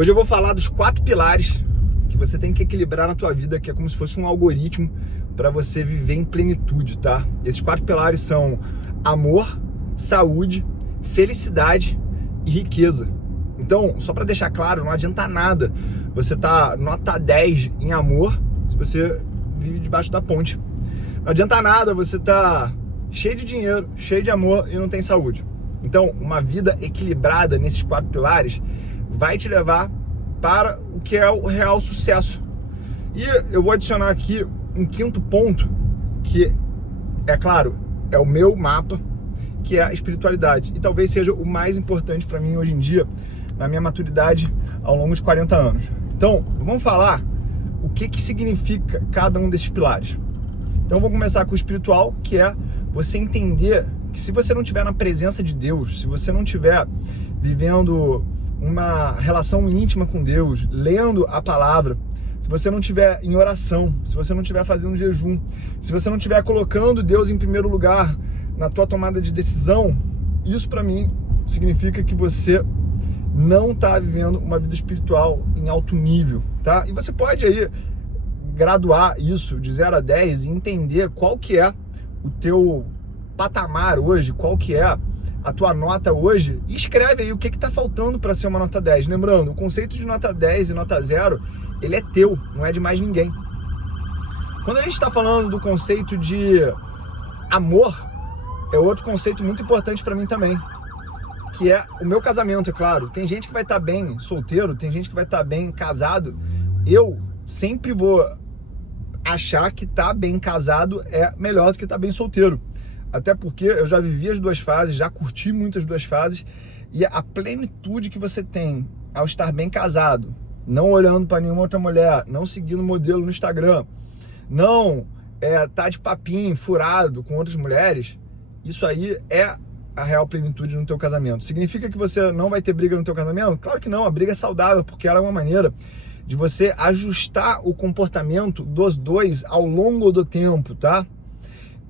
Hoje eu vou falar dos 4 pilares que você tem que equilibrar na tua vida, que é como se fosse um algoritmo para você viver em plenitude, tá? Esses 4 pilares são amor, saúde, felicidade e riqueza. Então, só para deixar claro, não adianta nada você tá nota 10 em amor se você vive debaixo da ponte. Não adianta nada você tá cheio de dinheiro, cheio de amor e não tem saúde. Então, uma vida equilibrada nesses 4 pilares vai te levar para o que é o real sucesso. E eu vou adicionar aqui um 5º ponto, que é claro, é o meu mapa, que é a espiritualidade. E talvez seja o mais importante para mim hoje em dia, na minha maturidade ao longo de 40 anos. Então, vamos falar o que significa cada um desses pilares. Então, vou começar com o espiritual, que é você entender que se você não estiver na presença de Deus, se você não estiver vivendo uma relação íntima com Deus, lendo a palavra, se você não estiver em oração, se você não estiver fazendo jejum, se você não estiver colocando Deus em primeiro lugar na tua tomada de decisão, isso para mim significa que você não está vivendo uma vida espiritual em alto nível, tá? E você pode aí graduar isso de 0 a 10 e entender qual que é o teu patamar hoje, qual que é a tua nota hoje, e escreve aí o que está faltando para ser uma nota 10. Lembrando, o conceito de nota 10 e nota 0, ele é teu, não é de mais ninguém. Quando a gente está falando do conceito de amor, é outro conceito muito importante para mim também, que é o meu casamento, é claro. Tem gente que vai estar bem solteiro, tem gente que vai estar bem casado. Eu sempre vou achar que estar bem casado é melhor do que estar bem solteiro. Até porque eu já vivi as duas fases, já curti muitas duas fases, e a plenitude que você tem ao estar bem casado, não olhando para nenhuma outra mulher, não seguindo modelo no Instagram, não tá de papinho, furado com outras mulheres, isso aí é a real plenitude no teu casamento. Significa que você não vai ter briga no teu casamento? Claro que não, a briga é saudável, porque ela é uma maneira de você ajustar o comportamento dos dois ao longo do tempo, tá?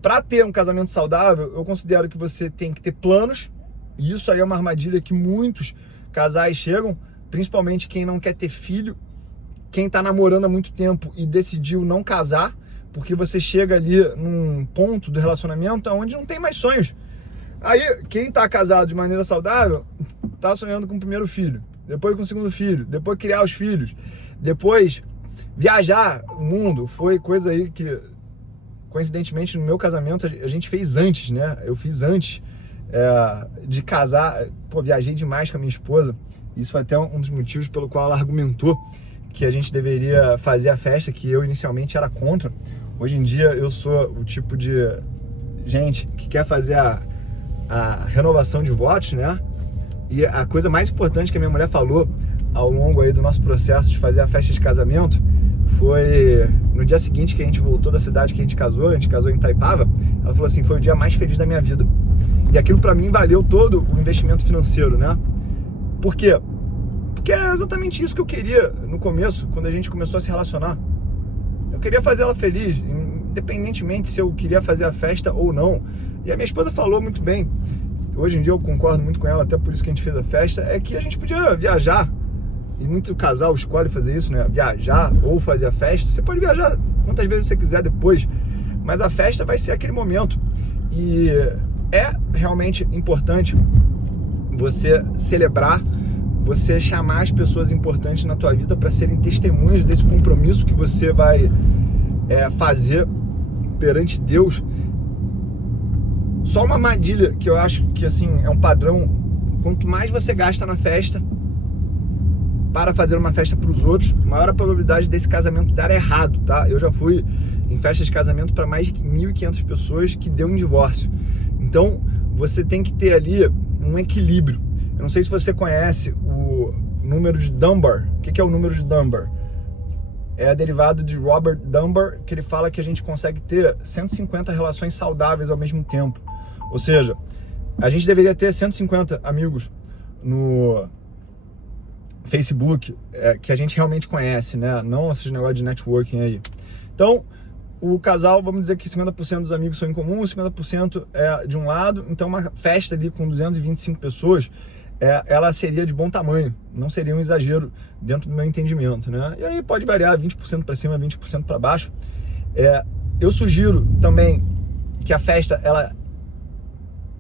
Para ter um casamento saudável, eu considero que você tem que ter planos, e isso aí é uma armadilha que muitos casais chegam, principalmente quem não quer ter filho, quem está namorando há muito tempo e decidiu não casar, porque você chega ali num ponto do relacionamento onde não tem mais sonhos. Aí, quem está casado de maneira saudável, está sonhando com o primeiro filho, depois com o segundo filho, depois criar os filhos, depois viajar o mundo. Foi coisa aí que, coincidentemente, no meu casamento a gente fez antes, né? Eu fiz antes de casar. Pô, viajei demais com a minha esposa. Isso foi até um dos motivos pelo qual ela argumentou que a gente deveria fazer a festa, que eu inicialmente era contra. Hoje em dia eu sou o tipo de gente que quer fazer a renovação de votos, né? E a coisa mais importante que a minha mulher falou ao longo aí do nosso processo de fazer a festa de casamento foi no dia seguinte que a gente voltou da cidade que a gente casou em Itaipava. Ela falou assim: foi o dia mais feliz da minha vida. E aquilo para mim valeu todo o investimento financeiro, né? Por quê? Porque era exatamente isso que eu queria no começo, quando a gente começou a se relacionar. Eu queria fazer ela feliz, independentemente se eu queria fazer a festa ou não. E a minha esposa falou muito bem, hoje em dia eu concordo muito com ela, até por isso que a gente fez a festa, é que a gente podia viajar. E muito casal escolhe fazer isso, né? Viajar ou fazer a festa. Você pode viajar quantas vezes você quiser depois, mas a festa vai ser aquele momento. E é realmente importante você celebrar, você chamar as pessoas importantes na tua vida para serem testemunhas desse compromisso que você vai fazer perante Deus. Só uma armadilha que eu acho que assim é um padrão: quanto mais você gasta na festa para fazer uma festa para os outros, maior a probabilidade desse casamento dar errado, tá? Eu já fui em festas de casamento para mais de 1.500 pessoas que deu em divórcio. Então, você tem que ter ali um equilíbrio. Eu não sei se você conhece o número de Dunbar. O que é o número de Dunbar? É derivado de Robert Dunbar, que ele fala que a gente consegue ter 150 relações saudáveis ao mesmo tempo. Ou seja, a gente deveria ter 150 amigos no Facebook, que a gente realmente conhece, né? Não esses negócios de networking aí. Então, o casal, vamos dizer que 50% dos amigos são em comum, 50% é de um lado. Então, uma festa ali com 225 pessoas ela seria de bom tamanho, não seria um exagero dentro do meu entendimento, né? E aí pode variar 20% para cima, 20% para baixo. Eu sugiro também que a festa ela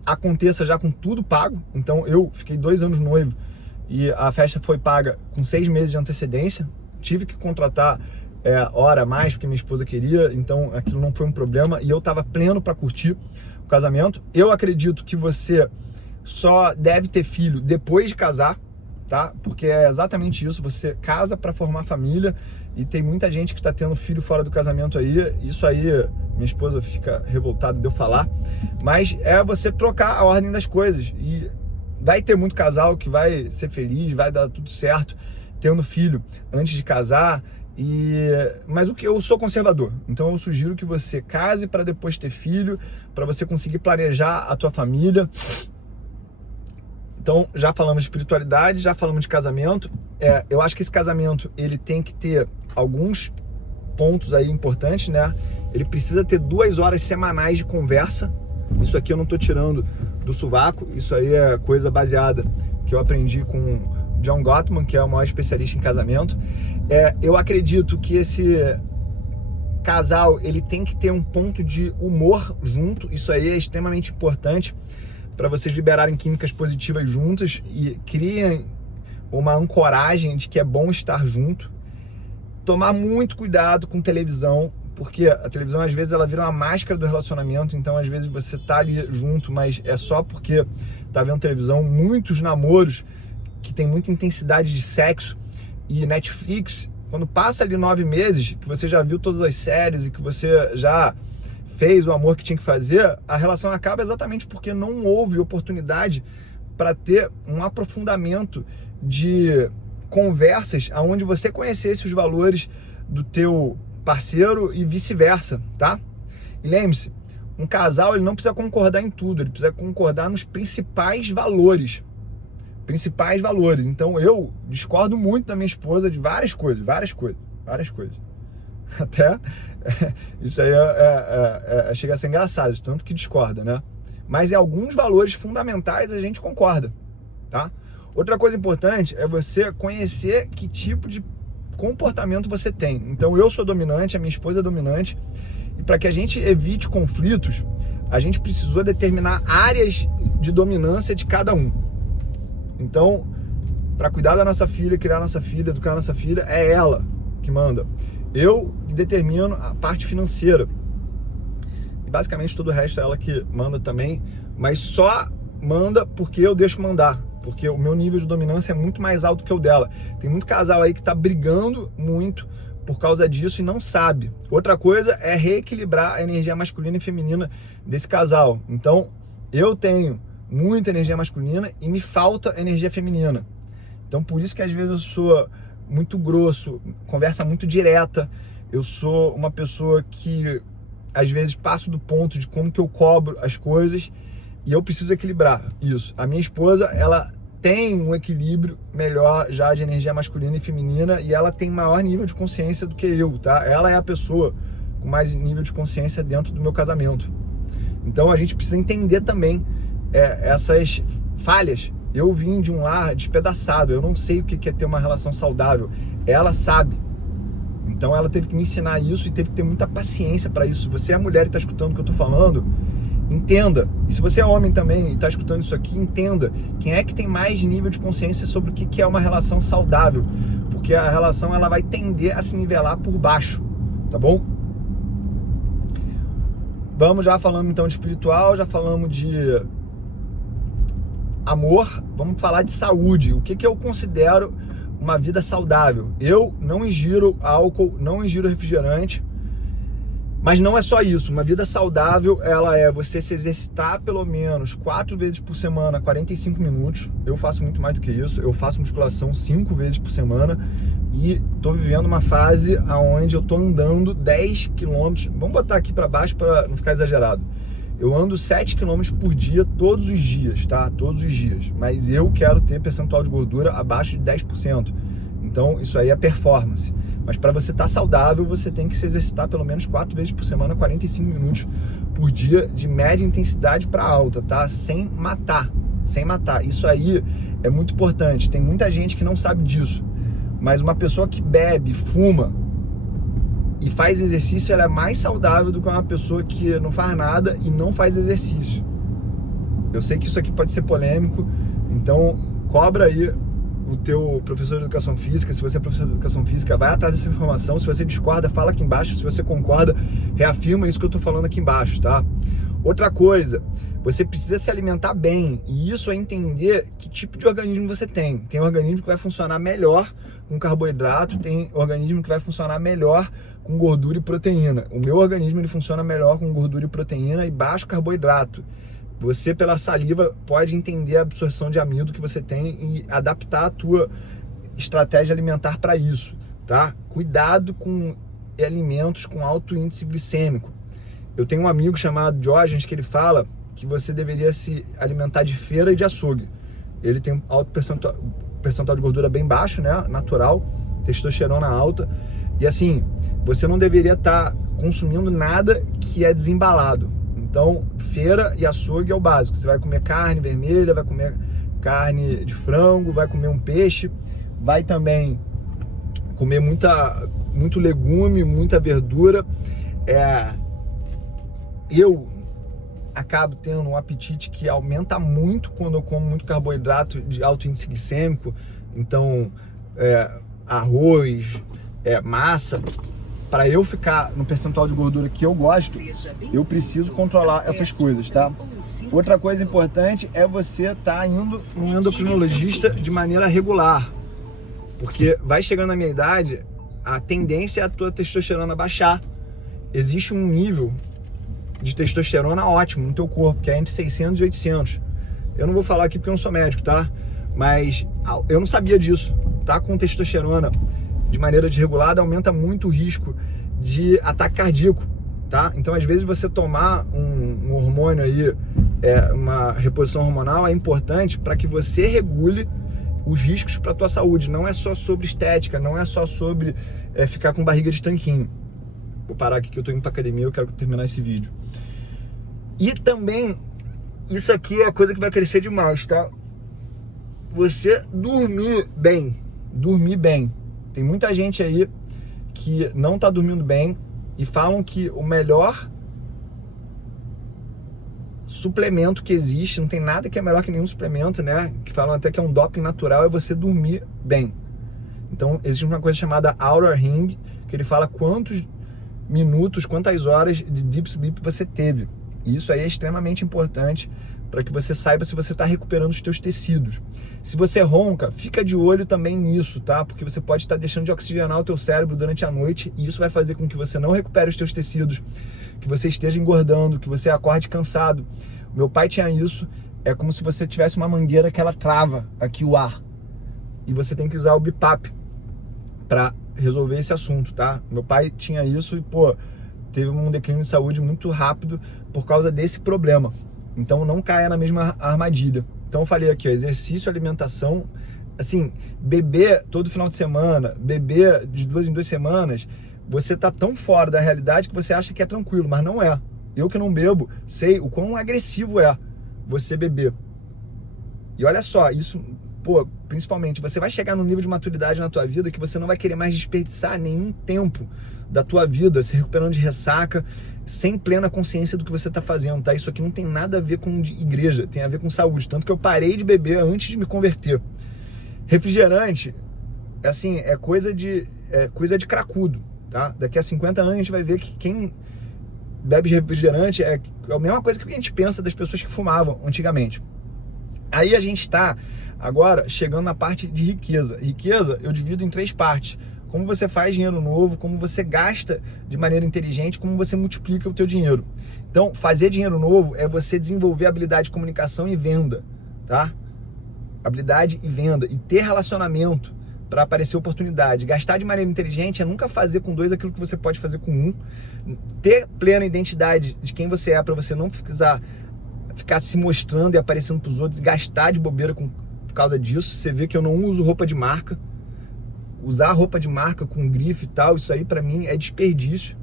aconteça já com tudo pago. Então eu fiquei 2 anos noivo e a festa foi paga com 6 meses de antecedência. Tive que contratar hora a mais porque minha esposa queria, então aquilo não foi um problema e eu estava pleno para curtir o casamento. Eu acredito que você só deve ter filho depois de casar, tá? Porque é exatamente isso, você casa para formar família e tem muita gente que está tendo filho fora do casamento aí. Isso aí, minha esposa fica revoltada de eu falar, mas é você trocar a ordem das coisas e vai ter muito casal que vai ser feliz, vai dar tudo certo tendo filho antes de casar. Mas o que eu sou conservador, então eu sugiro que você case para depois ter filho, para você conseguir planejar a tua família. Então já falamos de espiritualidade, já falamos de casamento. Eu acho que esse casamento ele tem que ter alguns pontos aí importantes, né? Ele precisa ter 2 horas semanais de conversa. Isso aqui eu não tô tirando do sovaco, isso aí é coisa baseada que eu aprendi com John Gottman, que é o maior especialista em casamento. Eu acredito que esse casal ele tem que ter um ponto de humor junto. Isso aí é extremamente importante para vocês liberarem químicas positivas juntas e criem uma ancoragem de que é bom estar junto. Tomar muito cuidado com televisão, porque a televisão às vezes ela vira uma máscara do relacionamento. Então às vezes você tá ali junto, mas é só porque tá vendo televisão. Muitos namoros que tem muita intensidade de sexo e Netflix, quando passa ali 9 meses, que você já viu todas as séries e que você já fez o amor que tinha que fazer, a relação acaba exatamente porque não houve oportunidade para ter um aprofundamento de conversas onde você conhecesse os valores do teu parceiro e vice-versa, tá? E lembre-se, um casal ele não precisa concordar em tudo, ele precisa concordar nos principais valores. Então eu discordo muito da minha esposa de várias coisas. Até isso aí chega a ser engraçado, de tanto que discorda, né? Mas em alguns valores fundamentais a gente concorda, tá? Outra coisa importante é você conhecer que tipo de comportamento você tem. Então eu sou dominante, a minha esposa é dominante, e para que a gente evite conflitos, a gente precisou determinar áreas de dominância de cada um. Então, para cuidar da nossa filha, criar a nossa filha, educar a nossa filha, é ela que manda. Eu determino a parte financeira. E basicamente todo o resto é ela que manda também, mas só manda porque eu deixo mandar. Porque o meu nível de dominância é muito mais alto que o dela. Tem muito casal aí que tá brigando muito por causa disso e não sabe. Outra coisa é reequilibrar a energia masculina e feminina desse casal. Então, eu tenho muita energia masculina e me falta energia feminina. Então por isso que às vezes eu sou muito grosso, conversa muito direta, eu sou uma pessoa que às vezes passo do ponto de como que eu cobro as coisas e eu preciso equilibrar isso. A minha esposa, ela tem um equilíbrio melhor já de energia masculina e feminina e ela tem maior nível de consciência do que eu, tá? Ela é a pessoa com mais nível de consciência dentro do meu casamento. Então a gente precisa entender também essas falhas. Eu vim de um lar despedaçado, eu não sei o que é ter uma relação saudável. Ela sabe. Então ela teve que me ensinar isso e teve que ter muita paciência para isso. Se você é mulher e está escutando o que eu estou falando, entenda. E se você é homem também e está escutando isso aqui, entenda. Quem é que tem mais nível de consciência sobre o que é uma relação saudável? Porque a relação ela vai tender a se nivelar por baixo, tá bom? Vamos já falando então de espiritual, já falamos de amor, vamos falar de saúde. O que eu considero uma vida saudável? Eu não ingiro álcool, não ingiro refrigerante, mas não é só isso. Uma vida saudável, ela é você se exercitar pelo menos 4 vezes por semana, 45 minutos. Eu faço muito mais do que isso, eu faço musculação 5 vezes por semana e tô vivendo uma fase onde eu tô andando 10 quilômetros. Vamos botar aqui para baixo para não ficar exagerado. Eu ando 7 km por dia, todos os dias, tá? Todos os dias. Mas eu quero ter percentual de gordura abaixo de 10%. Então, isso aí é performance. Mas para você estar saudável, você tem que se exercitar pelo menos 4 vezes por semana, 45 minutos por dia, de média intensidade para alta, tá? Sem matar. sem matar. Isso aí é muito importante. Tem muita gente que não sabe disso. Mas uma pessoa que bebe, fuma e faz exercício, ela é mais saudável do que uma pessoa que não faz nada e não faz exercício. Eu sei que isso aqui pode ser polêmico, então cobra aí o teu professor de educação física. Se você é professor de educação física, vai atrás dessa informação. Se você discorda, fala aqui embaixo. Se você concorda, reafirma isso que eu tô falando aqui embaixo, tá? Outra coisa, você precisa se alimentar bem, e isso é entender que tipo de organismo você tem. Tem organismo que vai funcionar melhor com carboidrato, tem organismo que vai funcionar melhor com gordura e proteína. O meu organismo ele funciona melhor com gordura e proteína e baixo carboidrato. Você, pela saliva, pode entender a absorção de amido que você tem e adaptar a tua estratégia alimentar para isso, tá? Cuidado com alimentos com alto índice glicêmico. Eu tenho um amigo chamado Diógenes que ele fala que você deveria se alimentar de feira e de açougue. Ele tem um alto percentual de gordura bem baixo, né? Natural, testosterona alta. E assim, você não deveria estar consumindo nada que é desembalado. Então, feira e açougue é o básico. Você vai comer carne vermelha, vai comer carne de frango, vai comer um peixe, vai também comer muito legume, muita verdura. Eu acabo tendo um apetite que aumenta muito quando eu como muito carboidrato de alto índice glicêmico. Então, arroz, massa. Para eu ficar no percentual de gordura que eu gosto, eu preciso controlar essas coisas, tá? Outra coisa importante é você estar indo no endocrinologista de maneira regular. Porque vai chegando na minha idade, a tendência é a tua testosterona baixar. Existe um nível de testosterona ótimo no teu corpo, que é entre 600 e 800. Eu não vou falar aqui porque eu não sou médico, tá? Mas eu não sabia disso. Tá com testosterona de maneira desregulada aumenta muito o risco de ataque cardíaco, tá? Então, às vezes, você tomar um hormônio aí, uma reposição hormonal, é importante para que você regule os riscos para a tua saúde. Não é só sobre estética, não é só sobre ficar com barriga de tanquinho. Vou parar aqui que eu tô indo pra academia, eu quero terminar esse vídeo. E também, isso aqui é a coisa que vai crescer demais, tá? Você dormir bem. Dormir bem. Tem muita gente aí que não tá dormindo bem e falam que o melhor suplemento que existe, não tem nada que é melhor que nenhum suplemento, né? Que falam até que é um doping natural, é você dormir bem. Então, existe uma coisa chamada Oura Ring, que ele fala quantos minutos, quantas horas de deep sleep você teve. E isso aí é extremamente importante para que você saiba se você está recuperando os teus tecidos. Se você ronca, fica de olho também nisso, tá? Porque você pode estar deixando de oxigenar o teu cérebro durante a noite e isso vai fazer com que você não recupere os teus tecidos, que você esteja engordando, que você acorde cansado. Meu pai tinha isso, é como se você tivesse uma mangueira que ela trava aqui o ar. E você tem que usar o BiPAP para resolver esse assunto, tá? Meu pai tinha isso e, teve um declínio de saúde muito rápido por causa desse problema. Então não caia na mesma armadilha. Então eu falei aqui, exercício, alimentação, assim, beber todo final de semana, beber de 2 em 2 semanas, você tá tão fora da realidade que você acha que é tranquilo, mas não é. Eu que não bebo, sei o quão agressivo é você beber. E olha só, isso, principalmente, você vai chegar num nível de maturidade na tua vida que você não vai querer mais desperdiçar nenhum tempo da tua vida se recuperando de ressaca, sem plena consciência do que você está fazendo, tá? Isso aqui não tem nada a ver com igreja, tem a ver com saúde. Tanto que eu parei de beber antes de me converter. Refrigerante, assim, é coisa de cracudo, tá? Daqui a 50 anos a gente vai ver que quem bebe refrigerante é a mesma coisa que a gente pensa das pessoas que fumavam antigamente. Aí a gente está agora chegando na parte de riqueza. Riqueza eu divido em 3 partes. Como você faz dinheiro novo, como você gasta de maneira inteligente, como você multiplica o teu dinheiro. Então, fazer dinheiro novo é você desenvolver habilidade de comunicação e venda, tá? Habilidade e venda. E ter relacionamento para aparecer oportunidade. Gastar de maneira inteligente é nunca fazer com 2 aquilo que você pode fazer com 1. Ter plena identidade de quem você é para você não precisar ficar se mostrando e aparecendo para os outros, gastar de bobeira por causa disso. Você vê que eu não uso roupa de marca. Usar roupa de marca com grife e tal, isso aí pra mim é desperdício.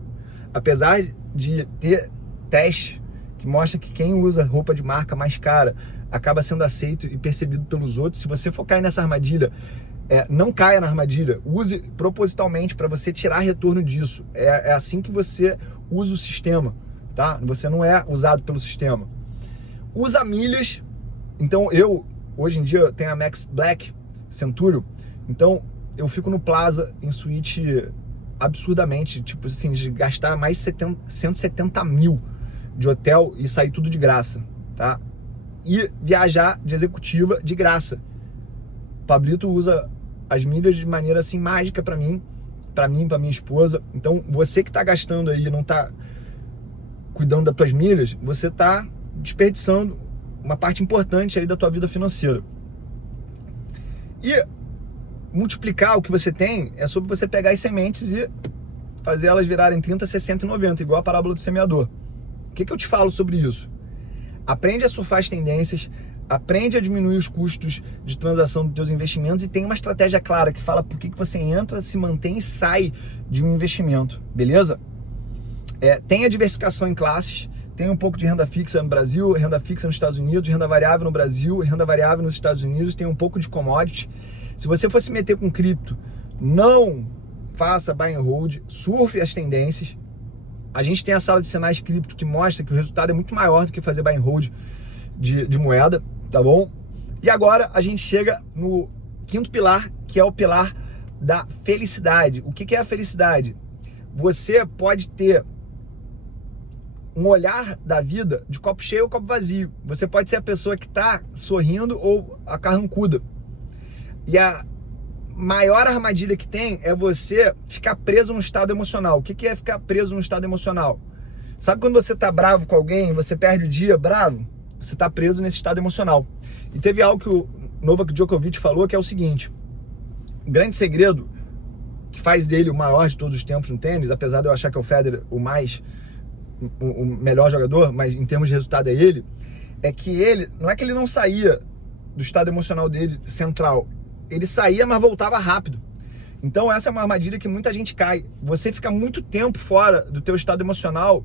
Apesar de ter teste que mostra que quem usa roupa de marca mais cara acaba sendo aceito e percebido pelos outros. Se você for cair nessa armadilha, não caia na armadilha, use propositalmente para você tirar retorno disso. É assim que você usa o sistema, tá? Você não é usado pelo sistema. Usa milhas. Então hoje em dia, tenho a Max Black Centurion, então eu fico no Plaza em suíte absurdamente, tipo assim, de gastar mais de 170 mil de hotel e sair tudo de graça, tá? E viajar de executiva de graça. Pablito usa as milhas de maneira assim mágica pra mim, pra minha esposa. Então, você que tá gastando aí, não tá cuidando das tuas milhas, você tá desperdiçando uma parte importante aí da tua vida financeira. E multiplicar o que você tem é sobre você pegar as sementes e fazer elas virarem 30, 60 e 90, igual a parábola do semeador. O que eu te falo sobre isso? Aprende a surfar as tendências, aprende a diminuir os custos de transação dos teus investimentos e tem uma estratégia clara que fala por que você entra, se mantém e sai de um investimento, beleza? Tenha diversificação em classes, tem um pouco de renda fixa no Brasil, renda fixa nos Estados Unidos, renda variável no Brasil, renda variável nos Estados Unidos, tem um pouco de commodity. Se você for se meter com cripto, não faça buy and hold, surfe as tendências. A gente tem a sala de sinais cripto que mostra que o resultado é muito maior do que fazer buy and hold de moeda, tá bom? E agora a gente chega no quinto pilar, que é o pilar da felicidade. O que é a felicidade? Você pode ter um olhar da vida de copo cheio ou copo vazio. Você pode ser a pessoa que está sorrindo ou a carrancuda. E a maior armadilha que tem é você ficar preso no estado emocional. O que é ficar preso no estado emocional? Sabe quando você tá bravo com alguém, você perde o dia bravo? Você tá preso nesse estado emocional. E teve algo que o Novak Djokovic falou, que é o seguinte: o grande segredo que faz dele o maior de todos os tempos no tênis, apesar de eu achar que é o Federer o melhor jogador, mas em termos de resultado é ele, é que ele, não é que ele não saía do estado emocional dele central, ele saía, mas voltava rápido. Então essa é uma armadilha que muita gente cai. Você fica muito tempo fora do teu estado emocional,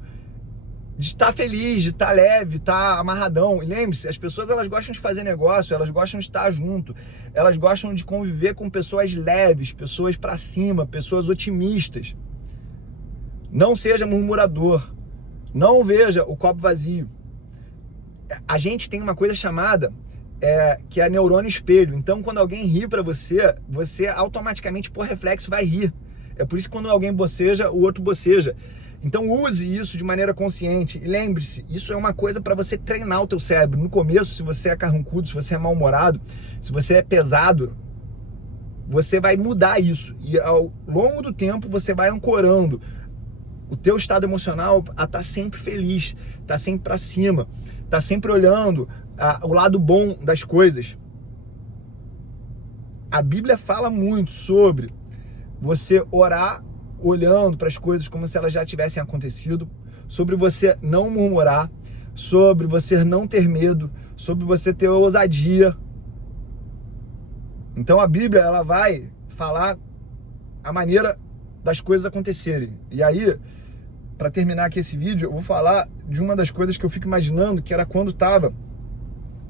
de estar feliz, de estar leve, de estar amarradão. E lembre-se, as pessoas elas gostam de fazer negócio, elas gostam de estar junto, elas gostam de conviver com pessoas leves, pessoas pra cima, pessoas otimistas. Não seja murmurador, não veja o copo vazio. A gente tem uma coisa chamada que é neurônio espelho. Então, quando alguém ri pra você, você automaticamente, por reflexo, vai rir. É por isso que quando alguém boceja, o outro boceja. Então, use isso de maneira consciente. E lembre-se, isso é uma coisa para você treinar o teu cérebro. No começo, se você é carrancudo, se você é mal-humorado, se você é pesado, você vai mudar isso. E ao longo do tempo, você vai ancorando o teu estado emocional a estar sempre feliz, estar sempre para cima, estar sempre olhando o lado bom das coisas. A Bíblia fala muito sobre você orar olhando para as coisas como se elas já tivessem acontecido, sobre você não murmurar, sobre você não ter medo, sobre você ter ousadia. Então a Bíblia ela vai falar a maneira das coisas acontecerem. E aí, para terminar aqui esse vídeo, eu vou falar de uma das coisas que eu fico imaginando, que era quando tava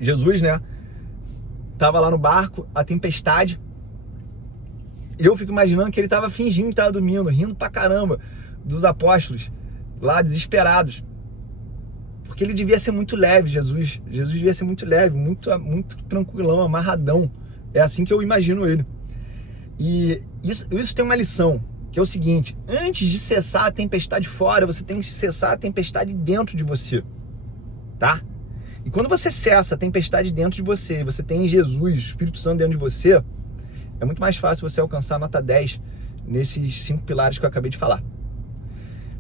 Jesus, né? Tava lá no barco, a tempestade. Eu fico imaginando que ele tava fingindo que tava dormindo, rindo pra caramba dos apóstolos, lá desesperados. Porque ele devia ser muito leve, Jesus. Jesus devia ser muito leve, muito tranquilão, amarradão. É assim que eu imagino ele. E isso tem uma lição, que é o seguinte: antes de cessar a tempestade fora, você tem que cessar a tempestade dentro de você, tá? E quando você cessa a tempestade dentro de você, você tem Jesus, o Espírito Santo dentro de você, é muito mais fácil você alcançar a nota 10 nesses 5 pilares que eu acabei de falar.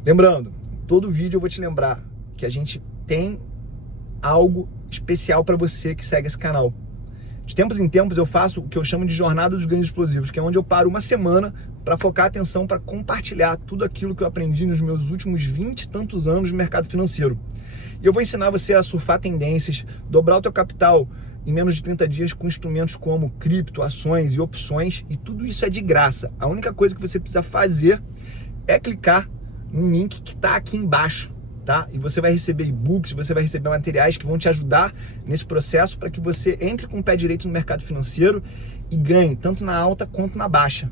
Lembrando, todo vídeo eu vou te lembrar que a gente tem algo especial para você que segue esse canal. De tempos em tempos eu faço o que eu chamo de Jornada dos Ganhos Explosivos, que é onde eu paro uma semana para focar a atenção, para compartilhar tudo aquilo que eu aprendi nos meus últimos 20 e tantos anos no mercado financeiro. E eu vou ensinar você a surfar tendências, dobrar o teu capital em menos de 30 dias com instrumentos como cripto, ações e opções, e tudo isso é de graça. A única coisa que você precisa fazer é clicar no link que está aqui embaixo, tá? E você vai receber e-books, você vai receber materiais que vão te ajudar nesse processo para que você entre com o pé direito no mercado financeiro e ganhe, tanto na alta quanto na baixa.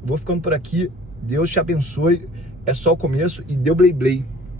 Eu vou ficando por aqui, Deus te abençoe, é só o começo e deu blay blay.